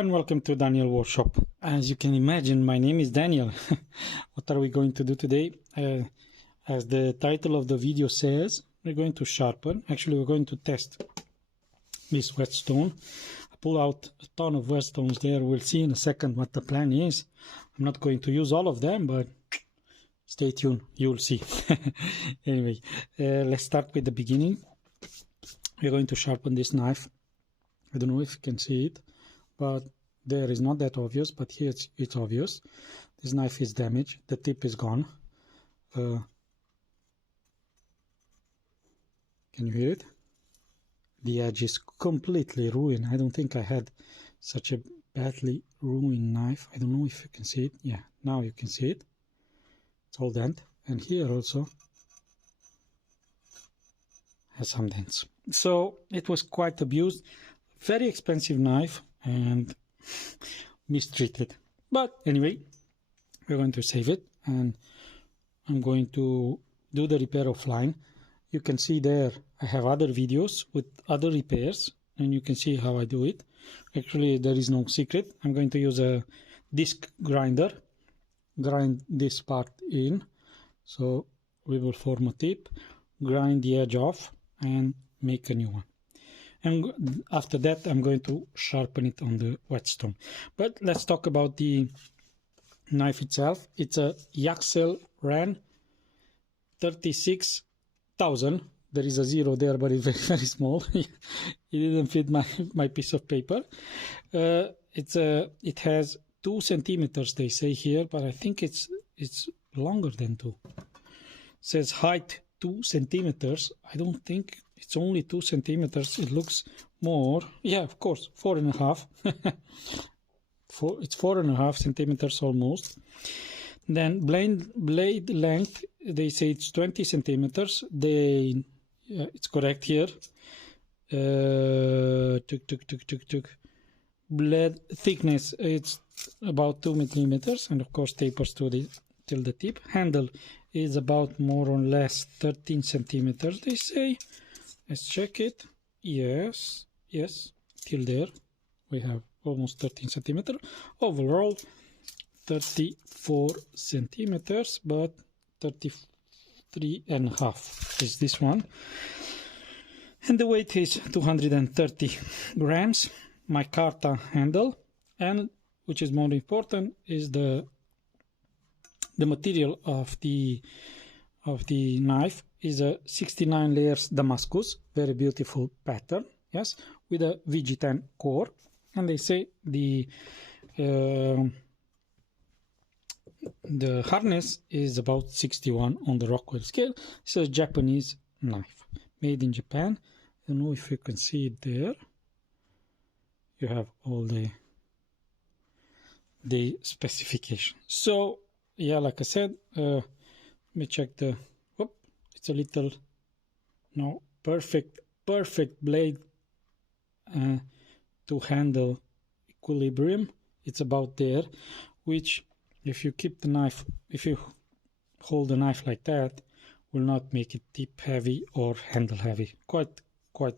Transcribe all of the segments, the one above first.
and welcome to Daniel Workshop. As you can imagine, my name is Daniel. What are we going to do today? As the title of the video says, we're going to sharpen. Actually, we're going to test this whetstone. I pull out a ton of whetstones there. We'll see in a second what the plan is. I'm not going to use all of them, but stay tuned. You'll see. Anyway, let's start with the beginning. We're going to sharpen this knife. I don't know if you can see it, but there is not that obvious, but here it's obvious. This knife is damaged. The tip is gone. Can you hear it? The edge is completely ruined. I don't think I had such a badly ruined knife. I don't know if you can see it. Yeah, now you can see it. It's all dent. And here also has some dents. So it was quite abused. Very expensive knife and mistreated. But anyway, we're going to save it and I'm going to do the repair offline. You can see there I have other videos with other repairs and you can see how I do it. Actually, there is no secret. I'm going to use a disc grinder, grind this part in. So we will form a tip, grind the edge off and make a new one. And after that, I'm going to sharpen it on the whetstone. But let's talk about the knife itself. It's a Yaxel Ran 36,000. There is a zero there, but it's very, very small. It didn't fit my piece of paper. It has 2 centimeters, they say here, but I think it's longer than 2. It says height 2 centimeters. I don't think it's only 2 centimeters. It looks more. Yeah, of course, 4.5. It's 4.5 centimeters almost. Then blade length, they say it's 20 centimeters. It's correct here. Blade thickness, it's about 2 millimeters, and of course tapers till the tip. Handle is about more or less 13 centimeters, they say. Let's check it. Yes, till there we have almost 13 centimeters. Overall 34 centimeters, but 33.5 is this one. And the weight is 230 grams. My Carta handle, and which is more important is the material of the knife is a 69 layers Damascus, very beautiful pattern, yes, with a VG10 core. And they say the hardness is about 61 on the Rockwell scale. It's a Japanese knife made in Japan. I don't know if you can see it there. You have all the specifications. So yeah, like I said, let me check the. Whoop, it's a little perfect blade to handle equilibrium. It's about there, which if you keep the knife, if you hold the knife like that, will not make it tip heavy or handle heavy. Quite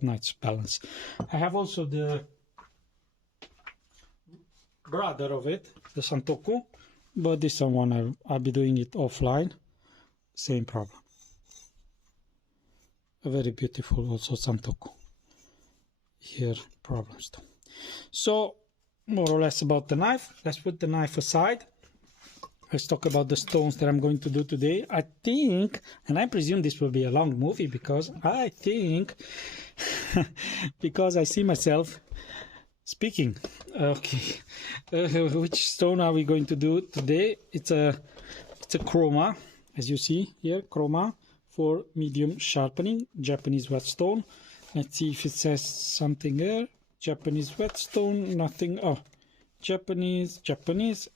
nice balance. I have also the brother of it, the Santoku, but this one I'll be doing it offline. Same problem. A very beautiful also Santoku. Here problems too. So more or less about the knife. Let's put the knife aside. Let's talk about the stones that I'm going to do today. I think, and I presume this will be a long movie because I think, because I see myself speaking. Okay, which stone are we going to do today? It's a Chroma, as you see here, Chroma for medium sharpening, Japanese whetstone. Let's see if it says something there. Japanese whetstone, nothing. Oh, Japanese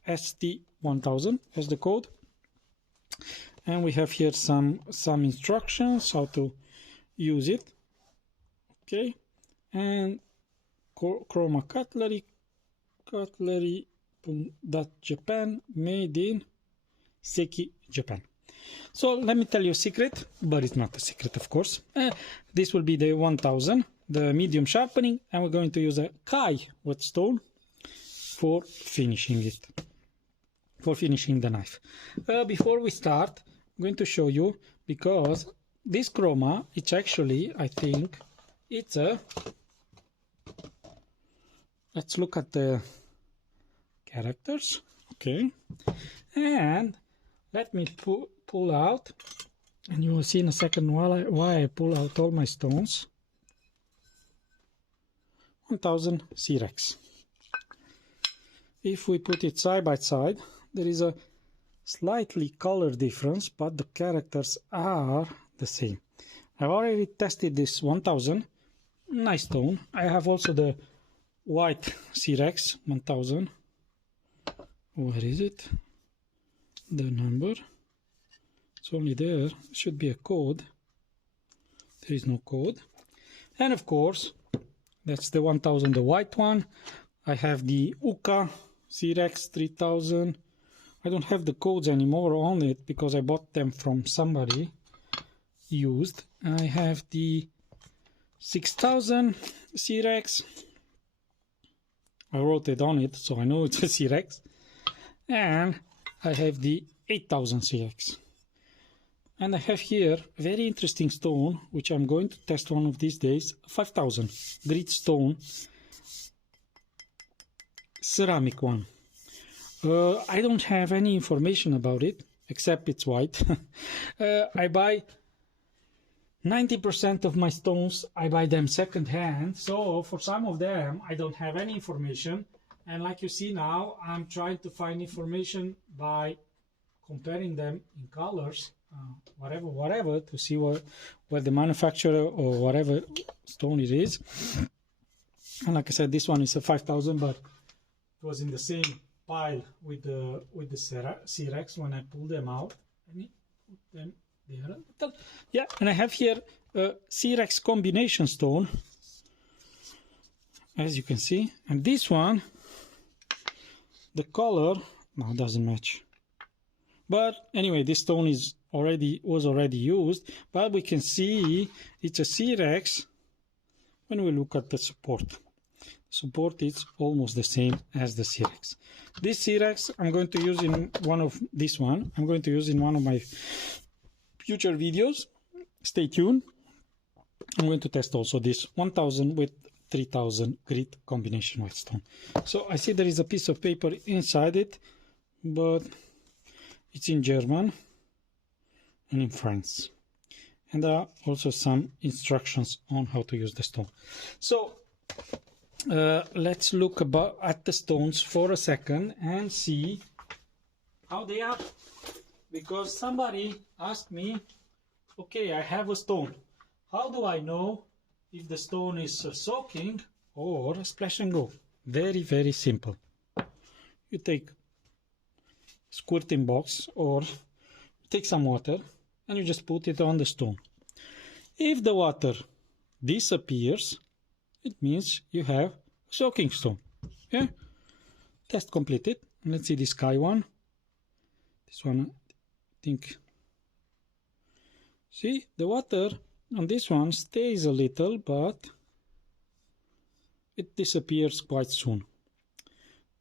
ST1000 as the code. And we have here some instructions how to use it. Okay, and Chroma cutlery.japan, made in Seki, Japan. So let me tell you a secret, but it's not a secret, of course. This will be the 1000, the medium sharpening, and we're going to use a Kai whetstone. for finishing it, for finishing the knife. Before we start, I'm going to show you, because this chroma, it's actually, I think, it's a, let's look at the characters, okay, and let me pull out, and you will see in a second why I pull out all my stones. 1000 Cyrex. If we put it side by side, there is a slightly color difference, but the characters are the same. I've already tested this 1000, nice stone. I have also the white Cyrex 1000. Where is it? The number. It's only there. Should be a code. There is no code. And of course, that's the 1000, the white one. I have the Uka Cyrex 3000. I don't have the codes anymore on it because I bought them from somebody used. I have the 6000 Cyrex. I wrote it on it, so I know it's a Cyrex. And I have the 8000 Cyrex. And I have here a very interesting stone, which I'm going to test one of these days, 5000 grit stone, ceramic one. I don't have any information about it, except it's white. I buy 90% of my stones, I buy them second hand, so for some of them I don't have any information. And like you see now, I'm trying to find information by comparing them in colors, whatever, to see what the manufacturer or whatever stone it is. And like I said, this one is a 5000, but it was in the same pile with the Cyrex when I pulled them out. Let me put them there. Yeah, and I have here a Cyrex combination stone, as you can see. And this one, the color no, doesn't match. But anyway, this stone was already used, but we can see it's a Cyrex when we look at the support. Support is almost the same as the Cyrex. This Cyrex I'm going to use in one of my future videos. Stay tuned. I'm going to test also this 1000 with 3000 grit combination whetstone. So I see there is a piece of paper inside it, but it's in German and in French. And there are also some instructions on how to use the stone. So let's look at the stones for a second and see how they are. Because somebody asked me, okay, I have a stone. How do I know if the stone is soaking or splash and go? Very, very simple. You take squirting box or take some water and you just put it on the stone. If the water disappears, it means you have a soaking stone. Okay? Test completed. Let's see the sky one. This one, I think. See, the water on this one stays a little, but it disappears quite soon.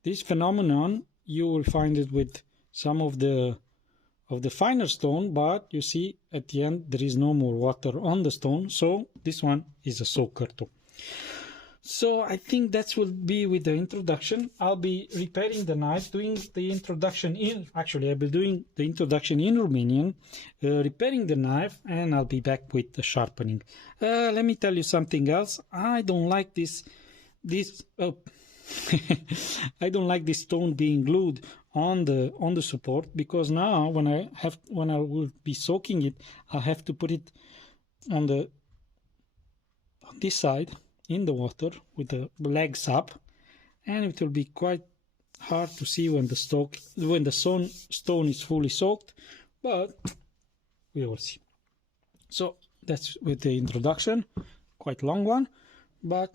This phenomenon, you will find it with some of the finer stone, but you see at the end there is no more water on the stone, so this one is a soaker too. So I think that will be with the introduction. I'll be repairing the knife, doing the introduction in, actually I'll be doing the introduction in Romanian, repairing the knife, and I'll be back with the sharpening. Let me tell you something else. I don't like this I don't like this stone being glued on the support, because now when I will be soaking it, I have to put it on this side in the water with the legs up, and it will be quite hard to see when the stone is fully soaked, but we will see. So that's with the introduction, quite long one, but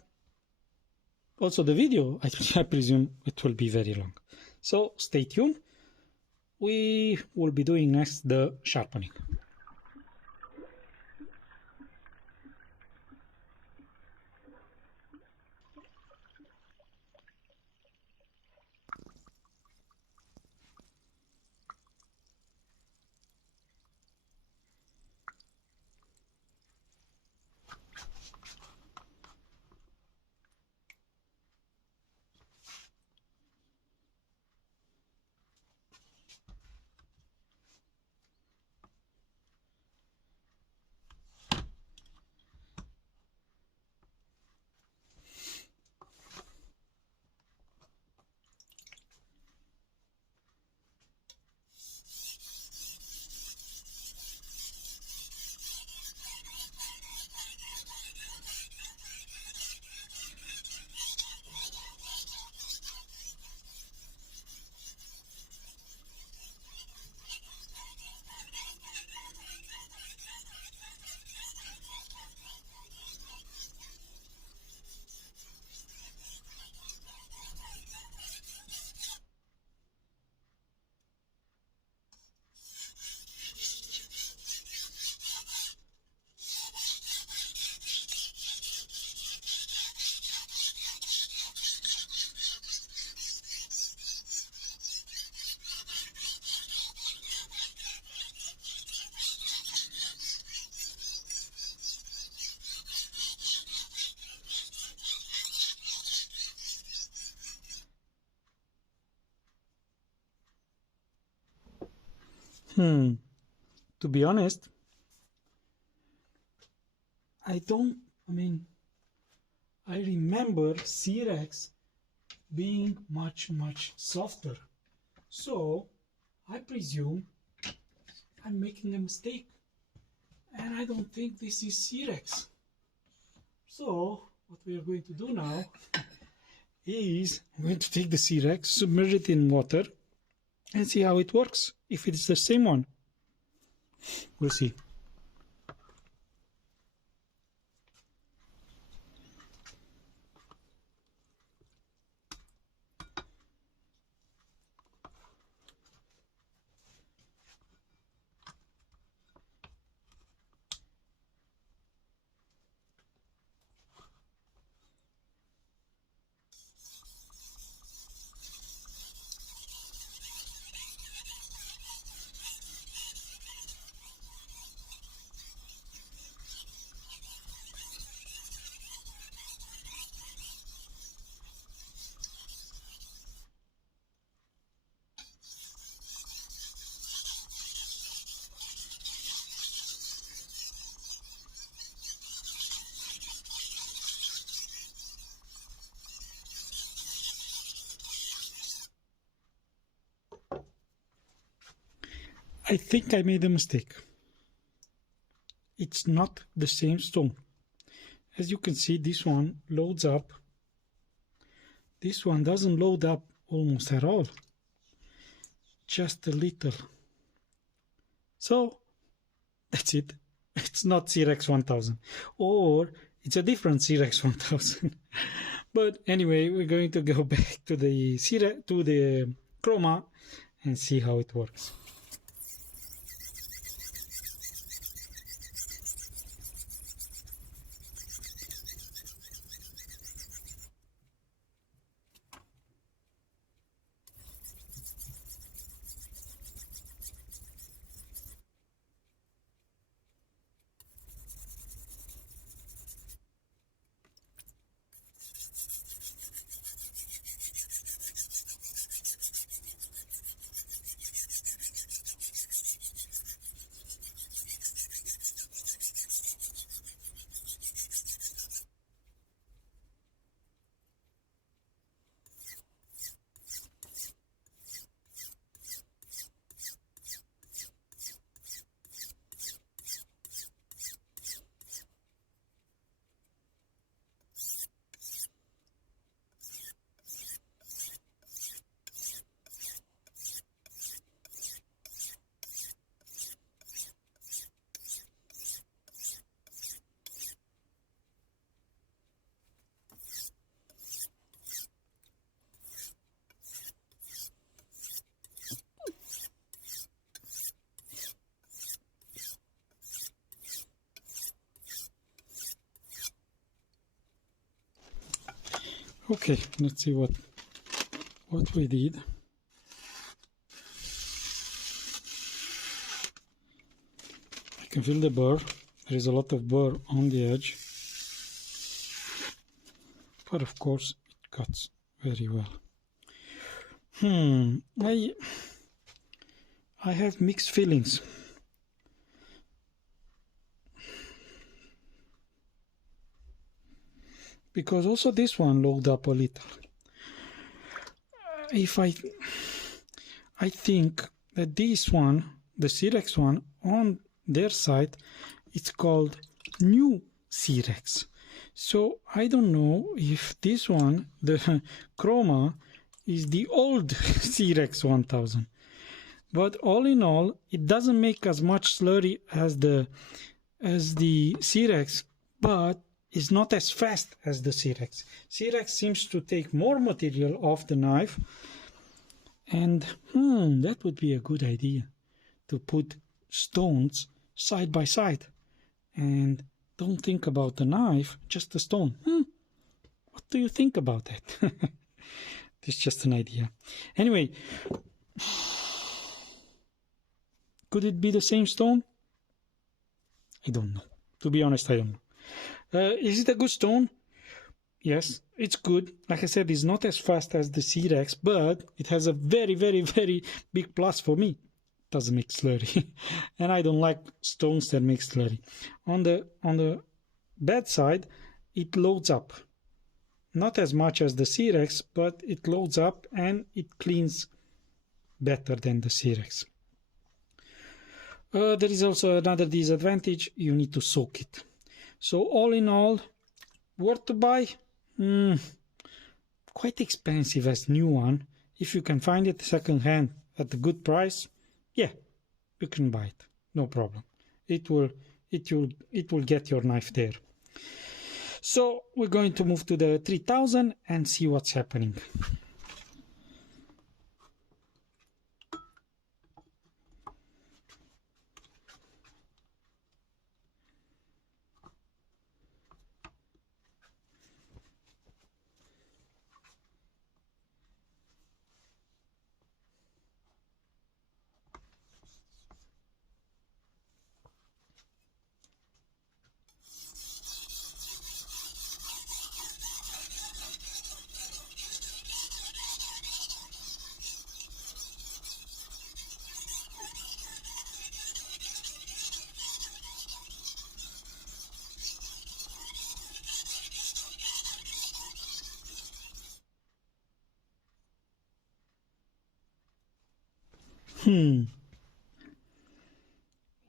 also the video, I presume it will be very long. So stay tuned. We will be doing next the sharpening. To be honest, I remember Cerex being much softer. So I presume I'm making a mistake. And I don't think this is Cerex. So what we are going to do now is I'm going to take the Cerex, submerge it in water, and see how it works. If it's the same one, we'll see. I think I made a mistake. It's not the same stone. As you can see, this one loads up. This one doesn't load up almost at all. Just a little. So, that's it. It's not Cerex 1000. Or, it's a different Cerex 1000. But anyway, we're going to go back to the Chroma and see how it works. Okay, let's see what we did. I can feel the burr. There is a lot of burr on the edge, but of course it cuts very well. I have mixed feelings. Because also this one loaded up a little. I think that this one, the Cerex one, on their side, it's called new Cerex. So I don't know if this one, the Chroma, is the old Cerex 1000. But all in all, it doesn't make as much slurry as the Cerex, but is not as fast as the Cerex. Cerex seems to take more material off the knife, and that would be a good idea, to put stones side by side, and don't think about the knife, just the stone. What do you think about that? It's just an idea. Anyway, could it be the same stone? I don't know. To be honest, I don't know. Is it a good stone? Yes, it's good. Like I said, it's not as fast as the Cerex, but it has a very, very, very big plus for me. doesn't make slurry. And I don't like stones that make slurry. On the bad side, it loads up. Not as much as the Cerex, but it loads up and it cleans better than the Cerex. There is also another disadvantage: you need to soak it. So all in all, worth to buy? Quite expensive as new one. If you can find it second hand at a good price, yeah, you can buy it, no problem. It will get your knife there. So we're going to move to the 3000 and see what's happening.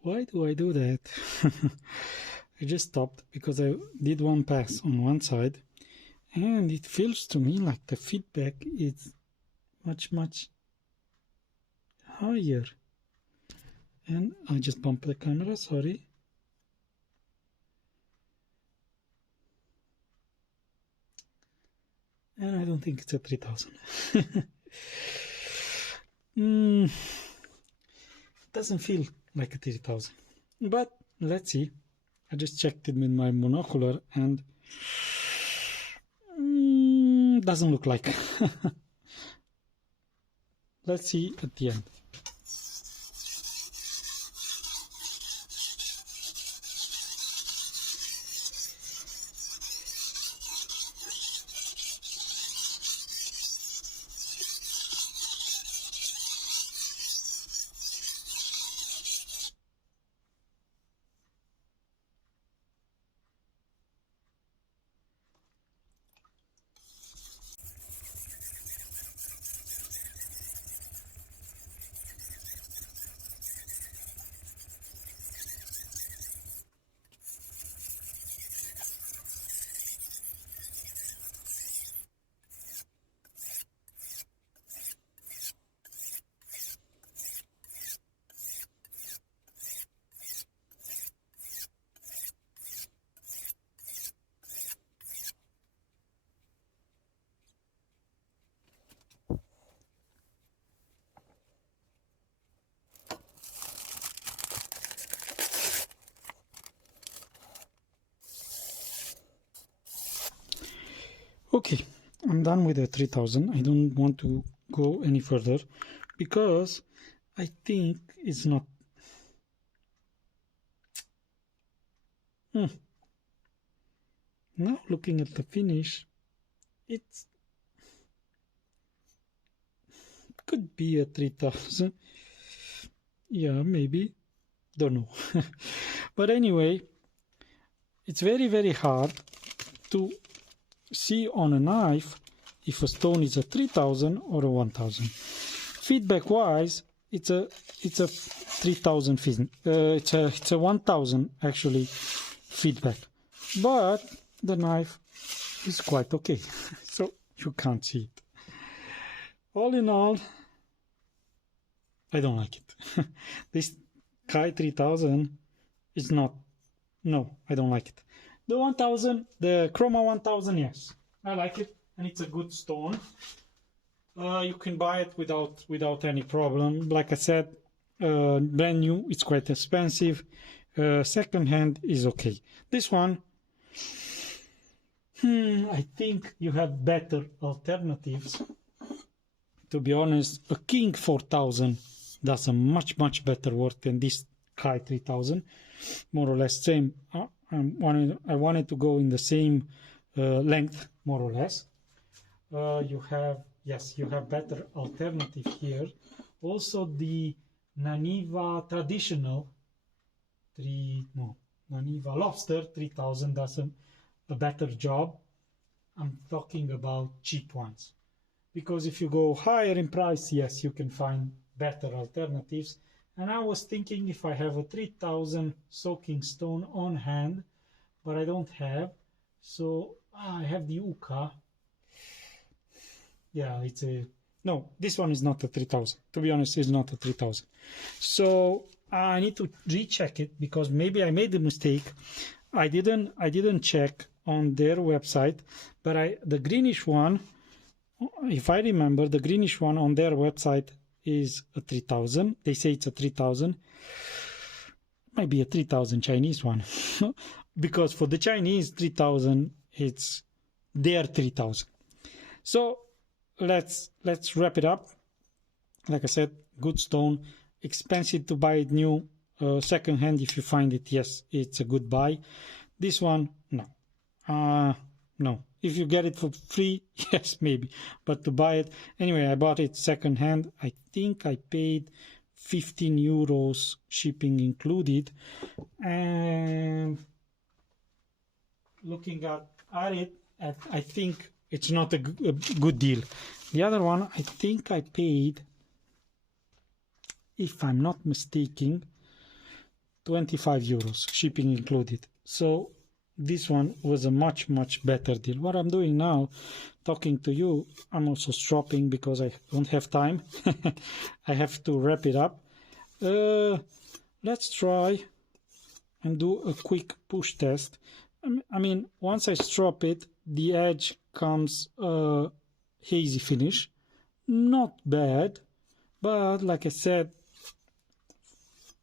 Why do I do that? I just stopped because I did one pass on one side, and it feels to me like the feedback is much higher. And I just bumped the camera, sorry. And I don't think it's a 3000. Doesn't feel like a 3000, but let's see. I just checked it with my monocular and doesn't look like. Let's see at the end. Okay, I'm done with the 3000. I don't want to go any further because I think it's not... Now looking at the finish, it could be a 3000. Yeah, maybe. Don't know. But anyway, it's very hard to see on a knife if a stone is a 3000 or a 1000. Feedback wise, it's a 3000 it's a 1000 actually feedback, but the knife is quite okay. So you can't see it. All in all, I don't like it. This Kai 3000 is not, no, I don't like it. The 1000, the Chroma 1000, yes, I like it, and it's a good stone. You can buy it without any problem. Like I said, brand new, it's quite expensive. Second hand is okay. This one, I think you have better alternatives. To be honest, a King 4000 does a much better work than this Kai 3000. More or less same. I wanted to go in the same length, more or less. You have better alternative here. Also, the Naniva traditional Naniva Lobster 3000 does a better job. I'm talking about cheap ones, because if you go higher in price, yes, you can find better alternatives. And I was thinking if I have a 3000 soaking stone on hand, but I don't have, so I have the Uka. Yeah, it's a no, this one is not a 3000. To be honest, it's not a 3000. So I need to recheck it, because maybe I made a mistake. I didn't check on their website, but the greenish one, if I remember, the greenish one on their website is a 3000. They say it's a 3000. Might be a 3000 Chinese one, because for the Chinese 3000, it's their 3000. So let's wrap it up. Like I said, good stone, expensive to buy it new, second hand if you find it, yes, it's a good buy. This one, no. No. If you get it for free, yes, maybe, but to buy it anyway, I bought it second hand. I think I paid 15 euros, shipping included, and looking at it, I think it's not a good deal. The other one, I think I paid, if I'm not mistaken, 25 euros, shipping included. So this one was a much better deal. What I'm doing now, talking to you, I'm also stropping because I don't have time. I have to wrap it up. Let's try and do a quick push test. I mean, once I strop it, the edge comes hazy finish. Not bad, but like I said,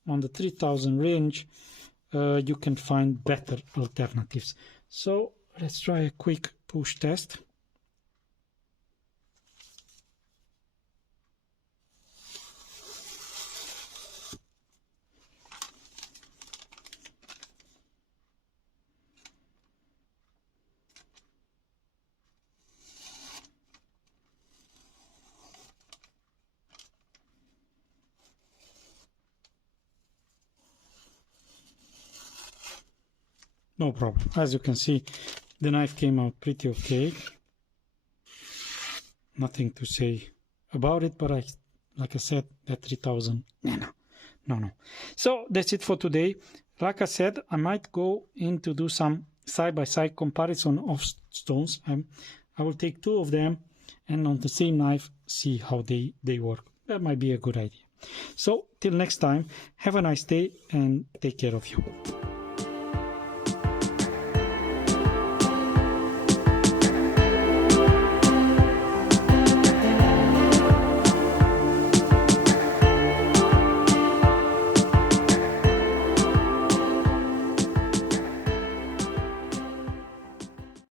on the 3000 range, you can find better alternatives. So let's try a quick push test. No problem. As you can see, the knife came out pretty okay. Nothing to say about it, but like I said, that 3000, no. So that's it for today. Like I said, I might go in to do some side-by-side comparison of stones. I will take two of them and on the same knife see how they work. That might be a good idea. So till next time, have a nice day and take care of you.